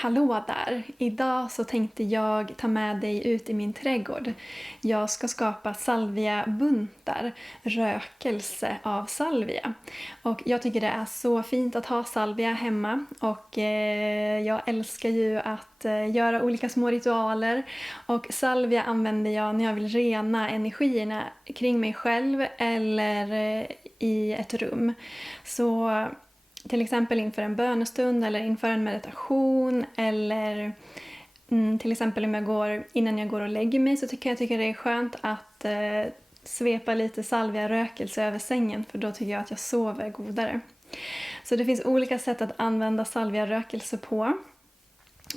Hallå där! Idag så tänkte jag ta med dig ut i min trädgård. Jag ska skapa salviabuntar, rökelse av salvia. Och jag tycker det är så fint att ha salvia hemma och jag älskar ju att göra olika små ritualer. Och salvia använder jag när jag vill rena energierna kring mig själv eller i ett rum. Så till exempel inför en bönestund eller inför en meditation eller till exempel innan jag går och lägger mig så tycker jag det är skönt att svepa lite salvia rökelse över sängen för då tycker jag att jag sover godare. Så det finns olika sätt att använda salvia rökelse på.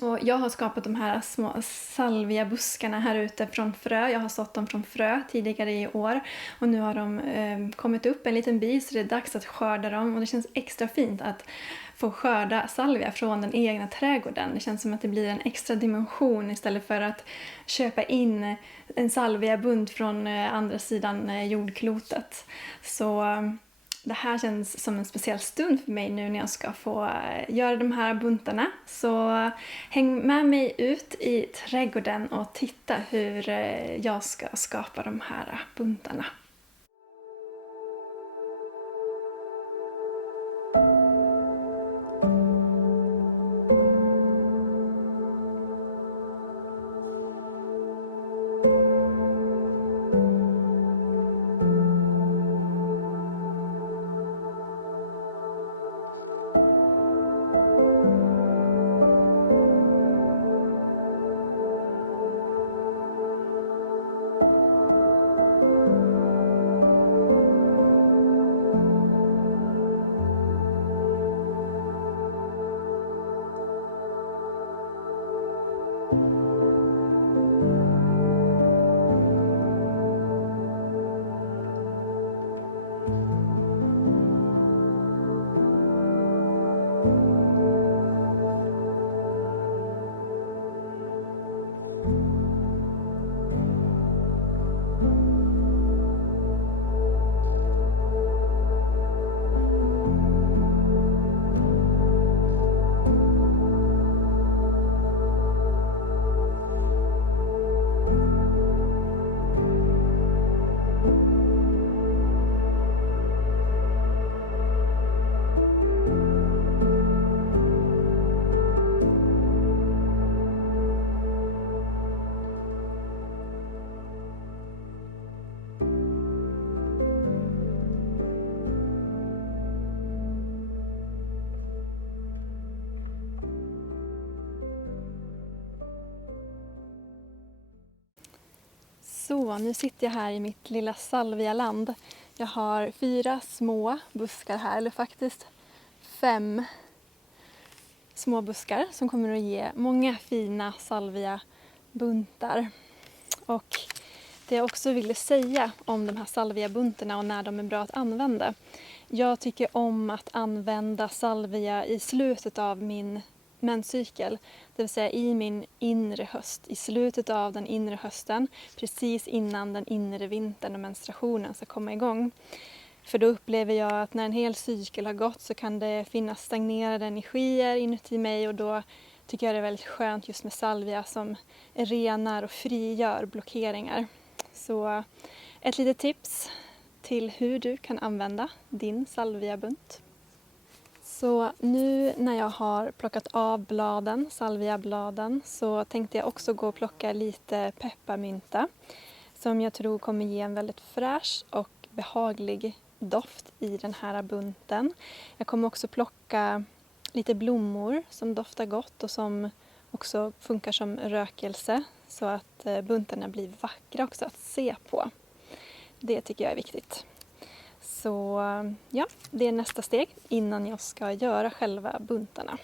Och jag har skapat de här små salviabuskarna här ute från frö. Jag har sått dem från frö tidigare i år. Och nu har de kommit upp en liten bit så det är dags att skörda dem. Och det känns extra fint att få skörda salvia från den egna trädgården. Det känns som att det blir en extra dimension istället för att köpa in en salviabunt från andra sidan jordklotet. Så det här känns som en speciell stund för mig nu när jag ska få göra de här buntarna. Så häng med mig ut i trädgården och titta hur jag ska skapa de här buntarna. Så, nu sitter jag här i mitt lilla salvialand. Jag har 4 små buskar här, eller faktiskt 5 små buskar som kommer att ge många fina salviabuntar. Och det jag också ville säga om de här salviabuntarna och när de är bra att använda. Jag tycker om att använda salvia i slutet av min menscykel, det vill säga i min inre höst, i slutet av den inre hösten, precis innan den inre vintern och menstruationen ska komma igång. För då upplever jag att när en hel cykel har gått så kan det finnas stagnerade energier inuti mig och då tycker jag det är väldigt skönt just med salvia som renar och frigör blockeringar. Så ett litet tips till hur du kan använda din salviabunt. Så nu när jag har plockat av salviabladen, så tänkte jag också gå och plocka lite pepparmynta som jag tror kommer ge en väldigt fräsch och behaglig doft i den här bunten. Jag kommer också plocka lite blommor som doftar gott och som också funkar som rökelse så att buntarna blir vackra också att se på. Det tycker jag är viktigt. Så ja, det är nästa steg innan jag ska göra själva buntarna.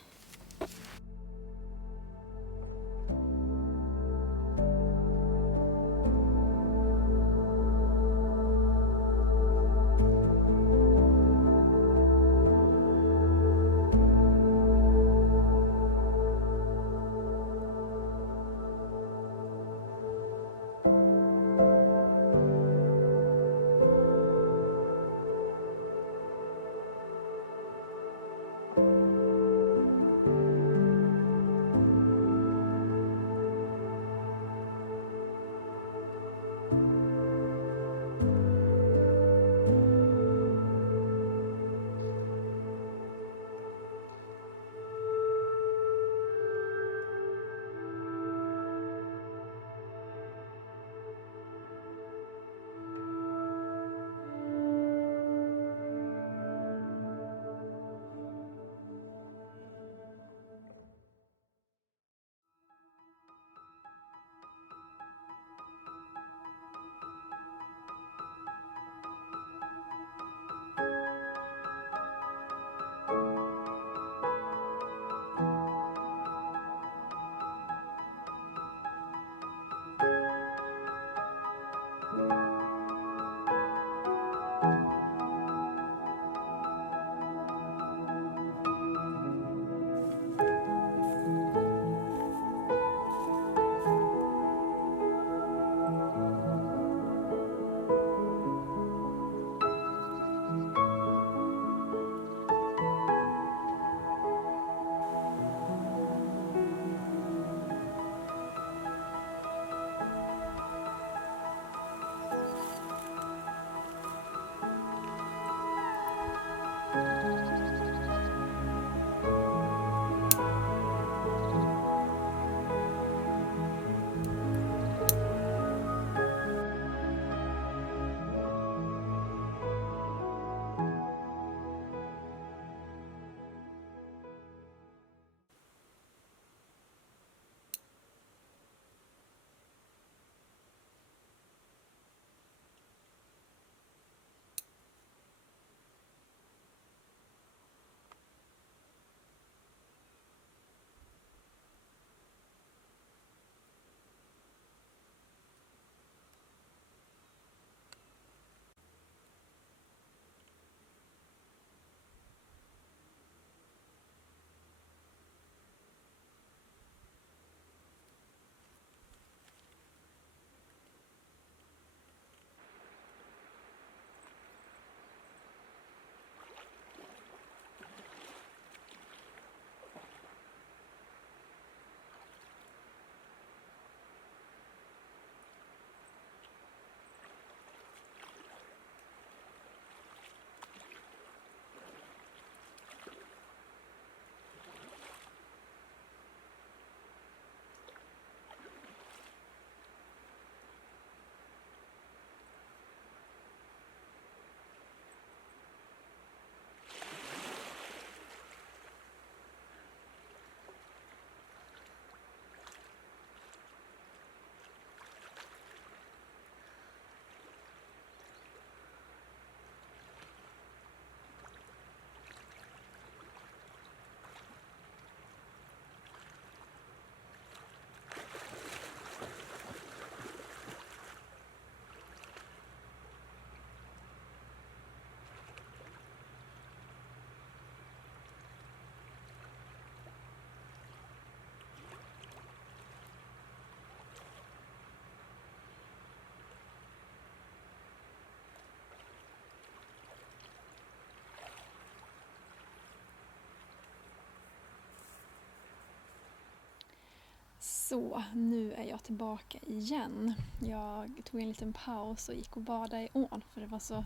Så, nu är jag tillbaka igen. Jag tog en liten paus och gick och badade i ån för det var så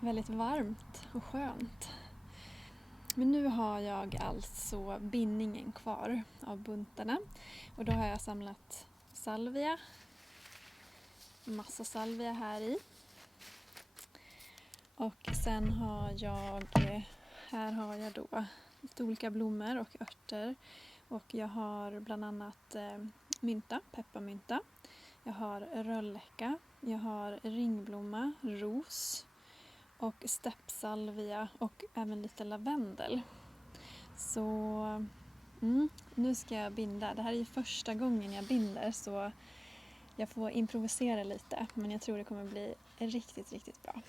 väldigt varmt och skönt. Men nu har jag alltså bindningen kvar av buntarna och då har jag samlat salvia, massa salvia här i. Och sen har jag då lite olika blommor och örter. Och jag har bland annat mynta, pepparmynta. Jag har rölleka, jag har ringblomma, ros och steppsalvia och även lite lavendel. Så nu ska jag binda. Det här är ju första gången jag binder så jag får improvisera lite. Men jag tror det kommer bli riktigt, riktigt bra.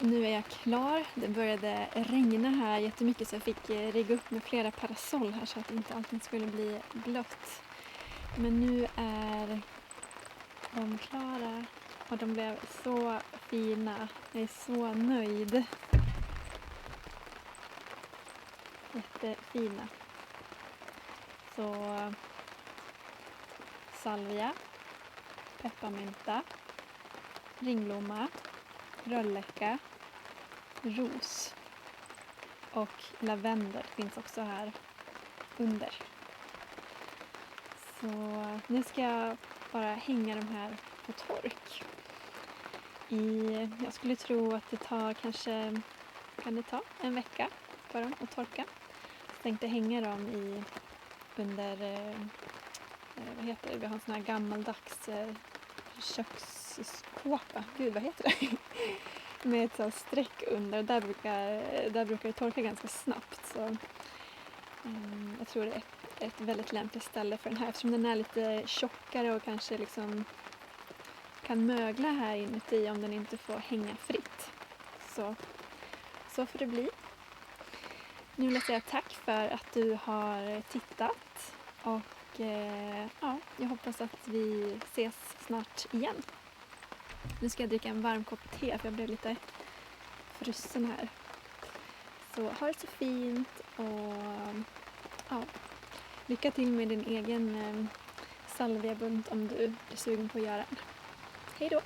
Nu är jag klar. Det började regna här jättemycket så jag fick rigga upp med flera parasoll här så att inte allting skulle bli blött. Men nu är de klara och de blev så fina. Jag är så nöjd. Jättefina. Så salvia, pepparmynta, ringblomma, rölleka, ros och lavendel finns också här under. Så nu ska jag bara hänga de här på tork. Jag skulle tro att det tar kan det ta en vecka för dem att torka. Jag tänkte hänga dem under, vad heter det? Vi har en sån här gammaldags köksskåpa. Gud, vad heter det? Med ett sånt streck under. Där brukar det torka ganska snabbt. Så jag tror det är ett väldigt lämpligt ställe för den här. Eftersom den är lite tjockare och kanske liksom kan mögla här inuti om den inte får hänga fritt. Så får det bli. Nu vill jag säga tack för att du har tittat. Och jag hoppas att vi ses snart igen. Nu ska jag dricka en varm kopp te för jag blev lite frusen här. Så ha det så fint och lycka till med din egen salviabunt om du är sugen på att göra en. Hej då!